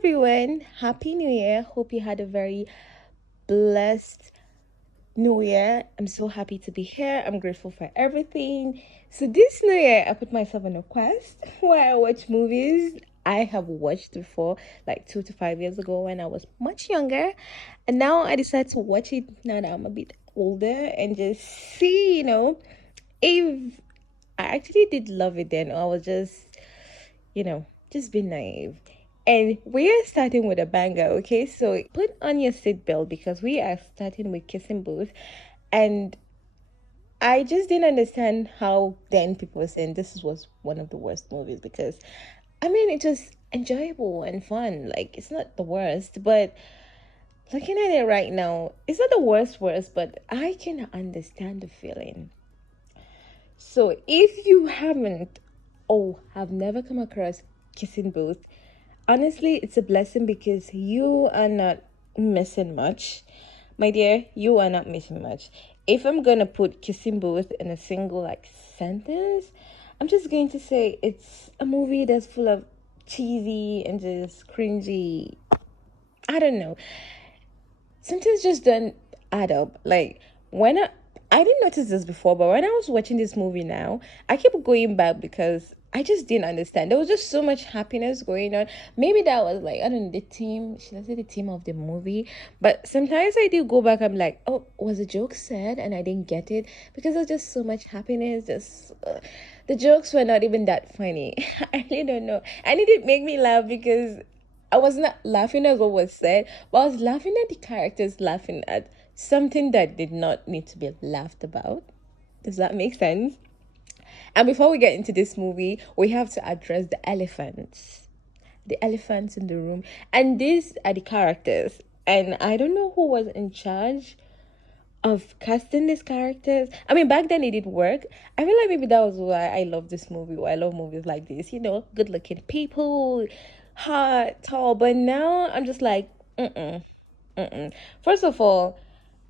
everyone. Happy New Year. Hope you had a very blessed New Year. I'm so happy to be here. I'm grateful for everything. So, this New Year, I put myself on a quest where I watch movies I have watched before, like 2 to 5 years ago when I was much younger. And now I decided to watch it now that I'm a bit older and just see, if I actually did love it then, or I was just being naive. And we are starting with a banger, okay? So put on your seatbelt because we are starting with Kissing Booth. And I just didn't understand how then people were saying this was one of the worst movies because I mean it was enjoyable and fun. Like it's not the worst, but looking at it right now, it's not the worst, but I can understand the feeling. So if you haven't or have never come across Kissing Booth, honestly, it's a blessing because you are not missing much. My dear, you are not missing much. If I'm gonna put Kissing Booth in a single sentence, I'm just going to say it's a movie that's full of cheesy and just cringy. I don't know. Something's just don't add up. Like when I didn't notice this before, but when I was watching this movie now, I kept going back because I just didn't understand. There was just so much happiness going on. Maybe that was like I don't know the theme. Should I say the theme of the movie? But sometimes I do go back. I'm like, oh, was a joke said and I didn't get it because there's just so much happiness. Just the jokes were not even that funny. I really don't know, and it did make me laugh because I was not laughing at what was said, but I was laughing at the characters laughing at something that did not need to be laughed about. Does that make sense? And before we get into this movie, we have to address the elephants. The elephants in the room. And these are the characters. And I don't know who was in charge of casting these characters. I mean, back then it did work. I feel like maybe that was why I love this movie, or I love movies like this. Good looking people, hot, tall. But now I'm just like, mm-mm, mm-mm. First of all,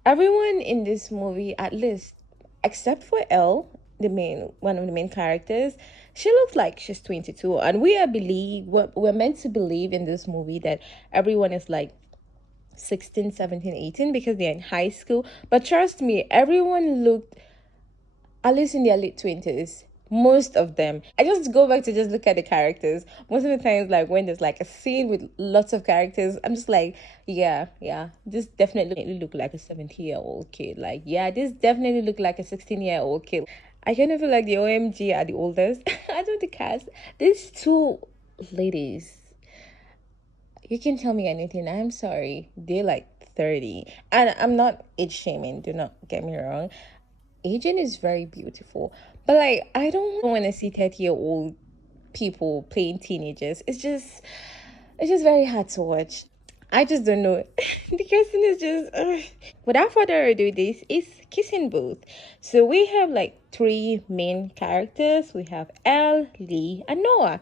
everyone in this movie, at least, except for Elle, one of the main characters, she looks like she's 22. And we're meant to believe in this movie that everyone is like 16, 17, 18 because they're in high school. But trust me, everyone looked at least in their late 20s. Most of them. I just go back to just look at the characters. Most of the times, like when there's like a scene with lots of characters, I'm just like, yeah, yeah, this definitely look like a 70-year-old kid. Like, yeah, this definitely look like a 16-year-old kid. I kind of feel like the OMG are the oldest. I don't the cast. These two ladies, you can tell me anything. I'm sorry. They're like 30. And I'm not age shaming, do not get me wrong. Aging is very beautiful. But like I don't want to see 30-year-old people playing teenagers. It's just very hard to watch. I just don't know. The casting is just without further ado, this is Kissing Booth. So we have like three main characters. We have Elle, Lee, and Noah.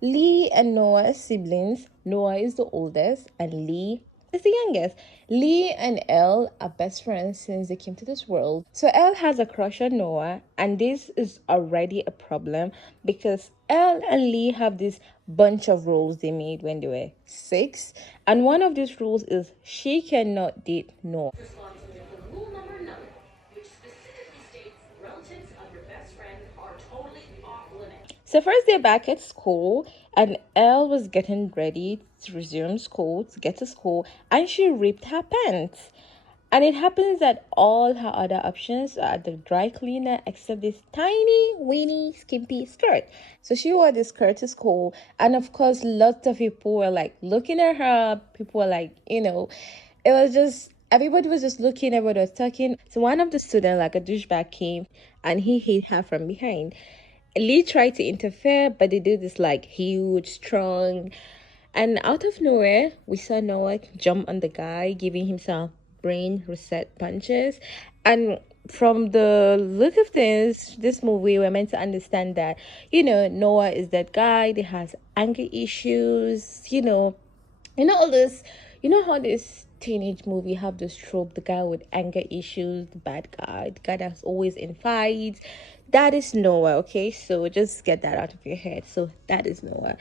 Lee and Noah's siblings. Noah is the oldest, and Lee is the youngest. Lee and Elle are best friends since they came to this world. So Elle has a crush on Noah, and this is already a problem because Elle and Lee have this bunch of rules they made when they were six, and one of these rules is she cannot date Noah. Responsible for rule number 9, which specifically states relatives of your best friend are totally off limits. So first day back at school, and Elle was getting ready to resume school, to get to school, and she ripped her pants. And it happens that all her other options are at the dry cleaner except this tiny, weeny, skimpy skirt. So she wore this skirt to school. And of course, lots of people were like looking at her. People were like, it was just, everybody was just looking, everybody was talking. So one of the students, like a douchebag, came and he hit her from behind. Lee tried to interfere, but they did this like huge, strong. And out of nowhere, we saw Noah jump on the guy, giving him some brain reset punches. And from the look of this movie, we're meant to understand that, Noah is that guy that has anger issues, all this, how this teenage movie have this trope, the guy with anger issues, the bad guy, the guy that's always in fights. That is Noah, okay? So just get that out of your head. So that is Noah.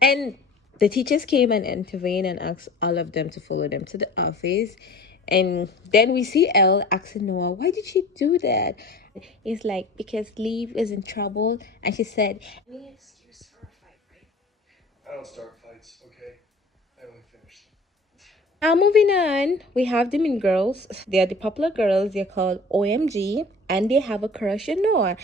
And The teachers came and intervened and asked all of them to follow them to the office. And then we see Elle asking Noah, why did she do that? It's like, because Lee is in trouble. And she said, moving on, we have the Mean Girls. They are the popular girls. They're called OMG, and they have a crush on Noah.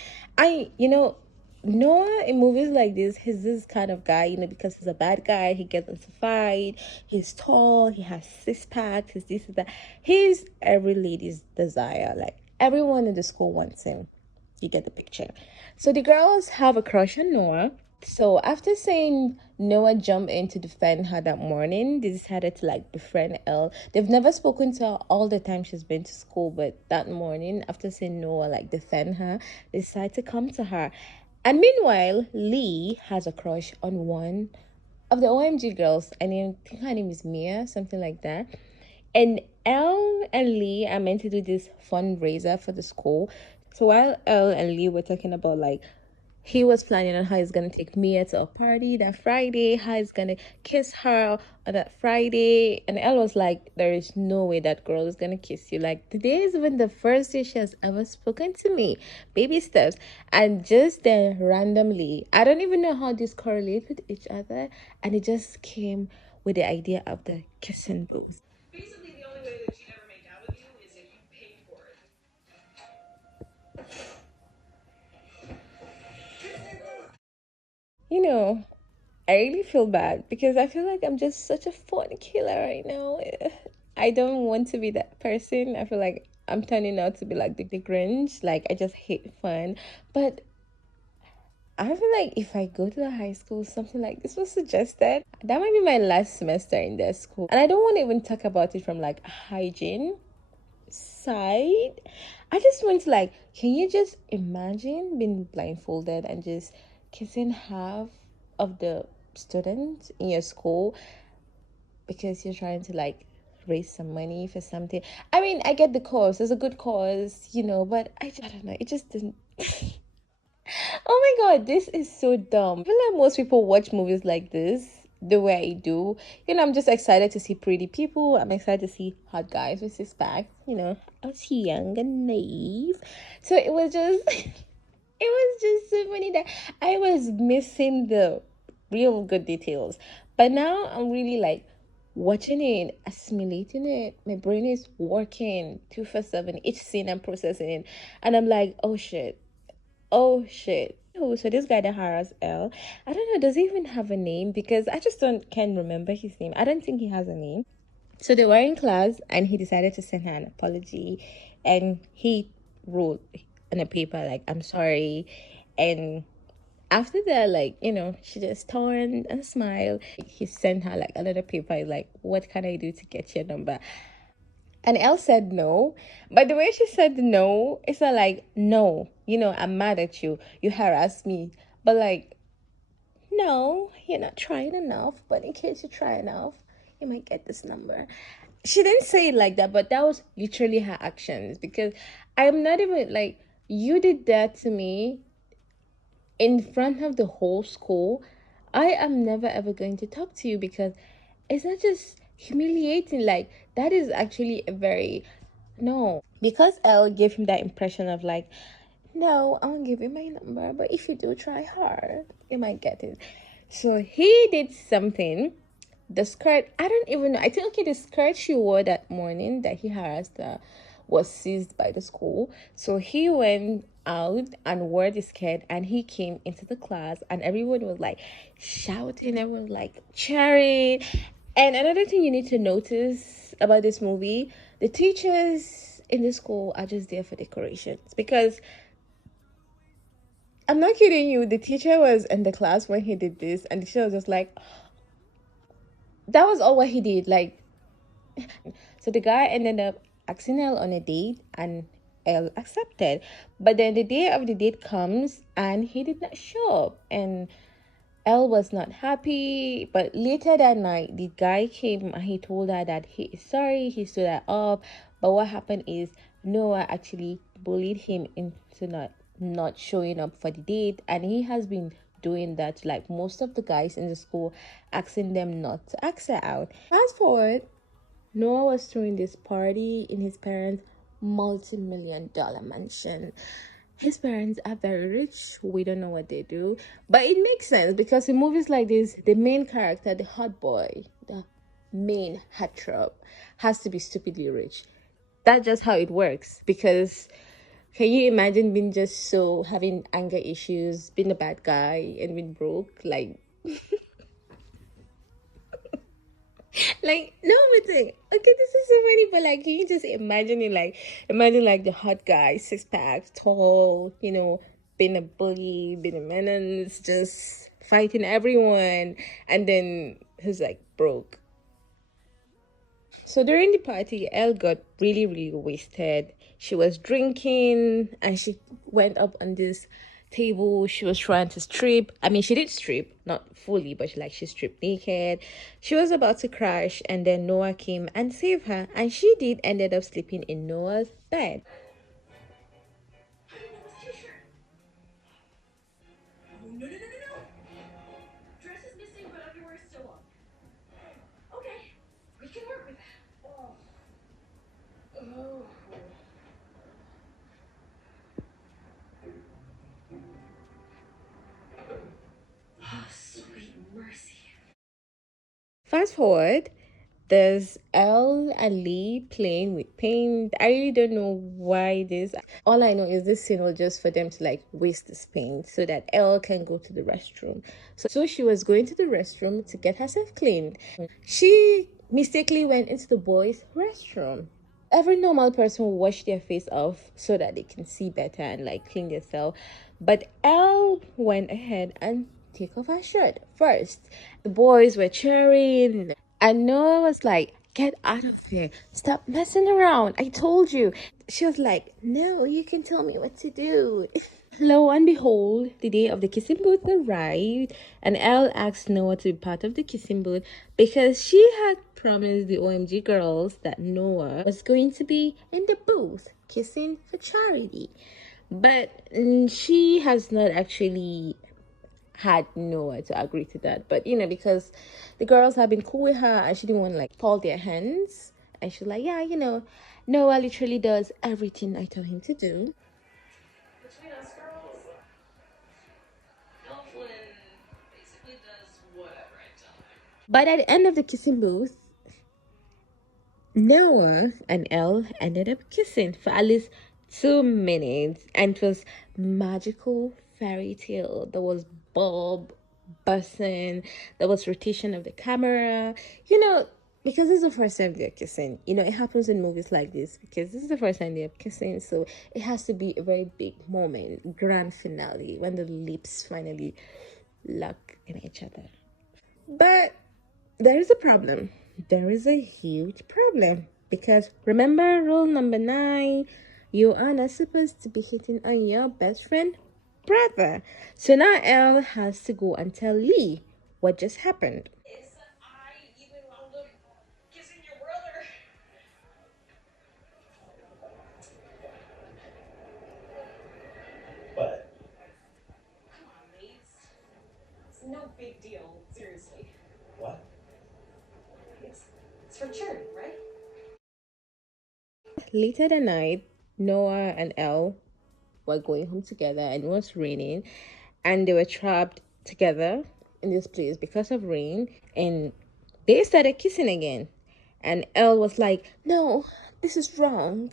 Noah in movies like this, he's this kind of guy, because he's a bad guy. He gets into fight. He's tall. He has six packs. He's this and that. He's every lady's desire. Like everyone in the school wants him. You get the picture. So the girls have a crush on Noah. So after saying Noah jumped in to defend her that morning, they decided to like befriend Elle. They've never spoken to her all the time she's been to school, but that morning, after saying Noah like defend her, they decided to come to her. And meanwhile, Lee has a crush on one of the OMG girls. I think her name is Mia, something like that. And Elle and Lee are meant to do this fundraiser for the school. So while Elle and Lee were talking about like he was planning on how he's gonna take Mia to a party that Friday, how he's gonna kiss her on that Friday. And Elle was like, there is no way that girl is gonna kiss you. Like today is even the first day she has ever spoken to me. Baby steps. And just then randomly, I don't even know how these correlate with each other. And it just came with the idea of the kissing booth. You know, I really feel bad because I feel like I'm just such a fun killer right now. I don't want to be that person. I feel like I'm turning out to be like the Grinch. Like I just hate fun. But I feel like if I go to the high school, something like this was suggested. That might be my last semester in their school. And I don't want to even talk about it from like hygiene side. I just want to like, can you just imagine being blindfolded and just kissing half of the students in your school because you're trying to like raise some money for something? I mean, I get the cause. It's a good cause, but I don't know. It just didn't. Oh my god, this is so dumb. I feel like most people watch movies like this the way I do. I'm just excited to see pretty people. I'm excited to see hot guys with six packs. I was young and naive. So it was just it was just so funny that I was missing the real good details. But now I'm really like watching it, assimilating it. My brain is working 2/7 each scene I'm processing it. And I'm like, oh shit. Oh shit. Oh, so this guy that harassed L, I don't know, does he even have a name? Because I just don't can remember his name. I don't think he has a name. So they were in class and he decided to send her an apology and he wrote on a paper like I'm sorry. And after that, like, she just turned and smiled. He sent her like another paper like, what can I do to get your number? And Elle said no. But the way she said no, it's not like, no, I'm mad at you. You harassed me. But like, no, you're not trying enough. But in case you try enough, you might get this number. She didn't say it like that, but that was literally her actions. Because I'm not even like, you did that to me in front of the whole school. I am never ever going to talk to you because it's not just humiliating. Like, that is actually a very no, because Elle gave him that impression of like, no, I won't give you my number, but if you do try hard, you might get it. So he did something. The skirt, I don't even know. I think, okay, the skirt she wore that morning that he harassed her was seized by the school. So he went out and wore the skirt and he came into the class and everyone was like shouting, everyone was like cheering. And another thing you need to notice about this movie, the teachers in the school are just there for decorations because I'm not kidding you. The teacher was in the class when he did this, and the teacher was just like, that was all what he did. Like, so the guy ended up asking Elle on a date, and Elle accepted. But then the day of the date comes, and he did not show up, and Elle was not happy. But later that night, the guy came and he told her that he is sorry, he stood her up. But what happened is Noah actually bullied him into not showing up for the date, and he has been doing that to like most of the guys in the school, asking them not to ask her out. Fast forward, Noah was throwing this party in his parents' multi-million-dollar mansion. His parents are very rich. We don't know what they do, but it makes sense because in movies like this, the main character, the hot boy, the main heartthrob, has to be stupidly rich. That's just how it works. Because can you imagine being just so having anger issues, being a bad guy, and being broke? Like no, but like, okay, this is so funny, but like, can you just imagine it? Like, imagine like the hot guy, 6 packs, tall, being a bully, being a menace, just fighting everyone, and then he's like broke. So during the party, Elle got really, really wasted. She was drinking and she went up on this table. She was trying to strip. I mean, she did strip, not fully, but she stripped naked. She was about to crash, and then Noah came and saved her. And she did ended up sleeping in Noah's bed. Fast forward, there's Elle and Lee playing with paint. I really don't know why this. All I know is this scene was just for them to like waste this paint so that Elle can go to the restroom. So she was going to the restroom to get herself cleaned. She mistakenly went into the boys' restroom. Every normal person will wash their face off so that they can see better and like clean themselves. But Elle went ahead and take off her shirt first. The boys were cheering, and Noah was like, "Get out of here. Stop messing around. I told you." She was like, "No, you can tell me what to do." Lo and behold, the day of the kissing booth arrived, and Elle asked Noah to be part of the kissing booth because she had promised the OMG girls that Noah was going to be in the booth kissing for charity. But she has not actually had Noah to agree to that. But because the girls have been cool with her and she didn't want to like hold their hands, and she's like, yeah, Noah literally does everything I tell him to do. But at the end of the kissing booth, Noah and Elle ended up kissing for at least 2 minutes, and it was magical fairy tale. There was bulb buzzing, there was rotation of the camera, because this is the first time they're kissing. It happens in movies like this because this is the first time they're kissing, so it has to be a very big moment, grand finale when the lips finally lock in each other. But there is a problem. There is a huge problem. Because remember rule number 9, you are not supposed to be hitting on your best friend brother. So now Elle has to go and tell Lee what just happened. Later that night, Noah and Elle were going home together, and it was raining, and they were trapped together in this place because of rain, and they started kissing again. And Elle was like, "No, this is wrong.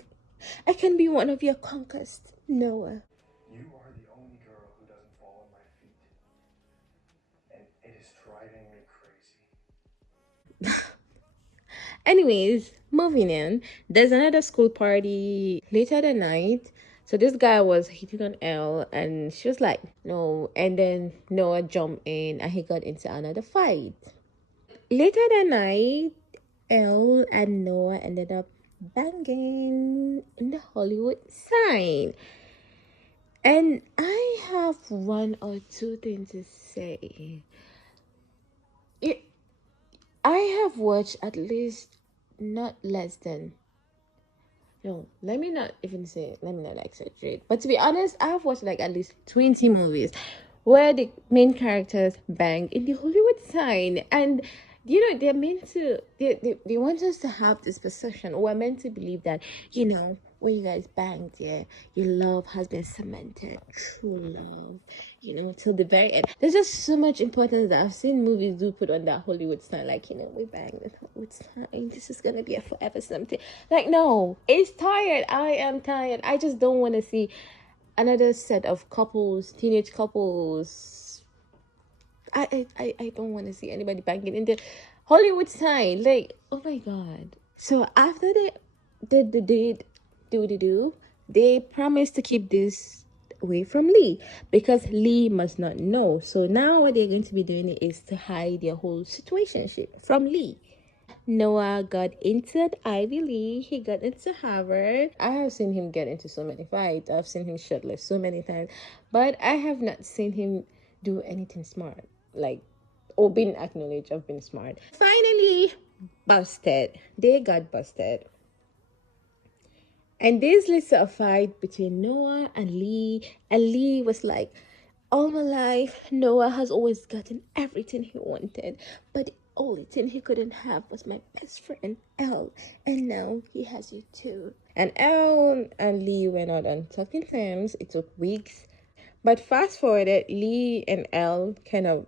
I can be one of your conquests, Noah." You are the only girl who doesn't fall at my feet, and it is driving me crazy. Anyways, moving in, there's another school party later that night. So this guy was hitting on Elle, and she was like, no. And then Noah jumped in and he got into another fight. Later that night, Elle and Noah ended up banging in the Hollywood sign. And I have one or two things to say. It, I have watched at least not less than, no, let me not even say, let me not exaggerate. But to be honest, I have watched like at least 20 movies. where the main characters bang in the Hollywood sign. And they're meant to they want us to have this perception. We're meant to believe that, when you guys banged, yeah, your love has been cemented. True love, till the very end. There's just so much importance that I've seen movies do put on that Hollywood sign, like, we banged the Hollywood sign. This is gonna be a forever something. Like, no, it's tired. I am tired. I just don't want to see another set of couples, teenage couples. I don't want to see anybody banging in the Hollywood sign. Like, oh my god. So after they did the did do, they promised to keep this away from Lee because Lee must not know. So now what they're going to be doing is to hide their whole situationship from Lee. Noah got into Ivy League. He got into Harvard. I have seen him get into so many fights. I've seen him shirtless so many times, but I have not seen him do anything smart, like, or being acknowledged of being smart. Finally, busted. They got busted. And this leads to a fight between Noah and Lee. And Lee was like, all my life, Noah has always gotten everything he wanted. But the only thing he couldn't have was my best friend, Elle. And now he has you too. And Elle and Lee went out on talking terms. It took weeks. But fast forwarded, Lee and Elle kind of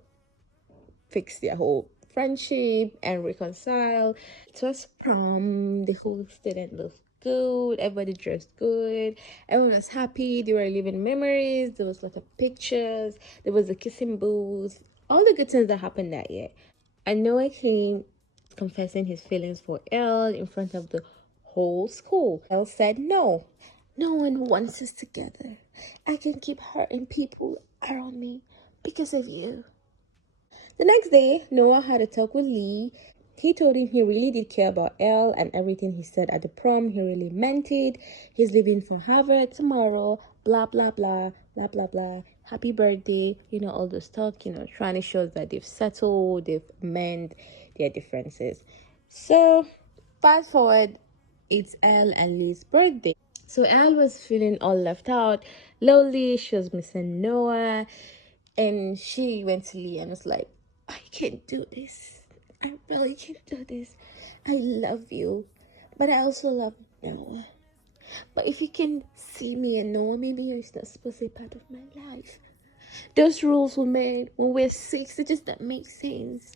fix their whole friendship and reconcile. It was prom. The whole student looked good. Everybody dressed good. Everyone was happy. They were living memories. There was a lot of pictures. There was a kissing booth. All the good things that happened that year. And Noah came confessing his feelings for Elle in front of the whole school. Elle said, no, no one wants us together. I can keep hurting people around me because of you. The next day, Noah had a talk with Lee. He told him he really did care about Elle and everything he said at the prom. He really meant it. He's leaving for Harvard tomorrow. Blah, blah, blah, blah, blah, blah. Happy birthday. All this talk, trying to show that they've settled, they've mended their differences. So, fast forward, it's Elle and Lee's birthday. So Elle was feeling all left out, lonely. She was missing Noah. And she went to Lee and was like, I can't do this. I really can't do this. I love you, but I also love Noah. But if you can see me and Noah, maybe you're not supposed to be part of my life. Those rules were made when we're six. It just doesn't make sense.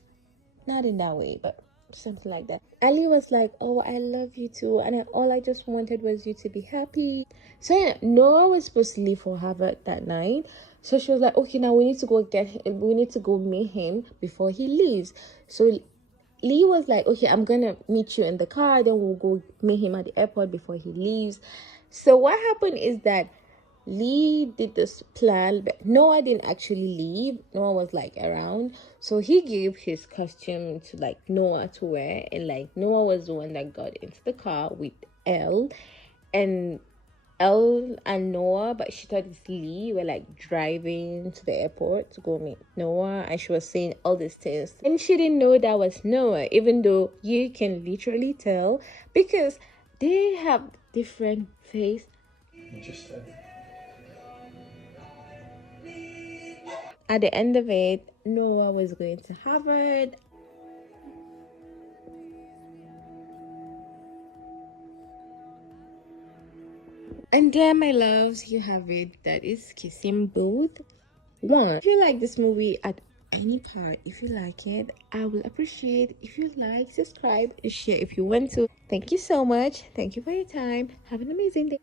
Not in that way, but something like that. Ali was like, oh, I love you too. And all I just wanted was you to be happy. So yeah, Noah was supposed to leave for Harvard that night. So she was like, okay, now we need to go we need to go meet him before he leaves. So Lee was like, okay, I'm gonna meet you in the car, then we'll go meet him at the airport before he leaves. So what happened is that Lee did this plan, but Noah didn't actually leave. Noah was around. So he gave his costume to Noah to wear, and Noah was the one that got into the car with Elle. And Elle and Noah, but she thought it's Lee, were driving to the airport to go meet Noah, and she was saying all these things. And she didn't know that was Noah, even though you can literally tell because they have different face. Interesting. At the end of it, Noah was going to Harvard. And there, my loves, you have it. That is Kissing Booth 1. If you like this movie at any part, if you like it, I will appreciate if you like, subscribe, and share if you want to. Thank you so much. Thank you for your time. Have an amazing day.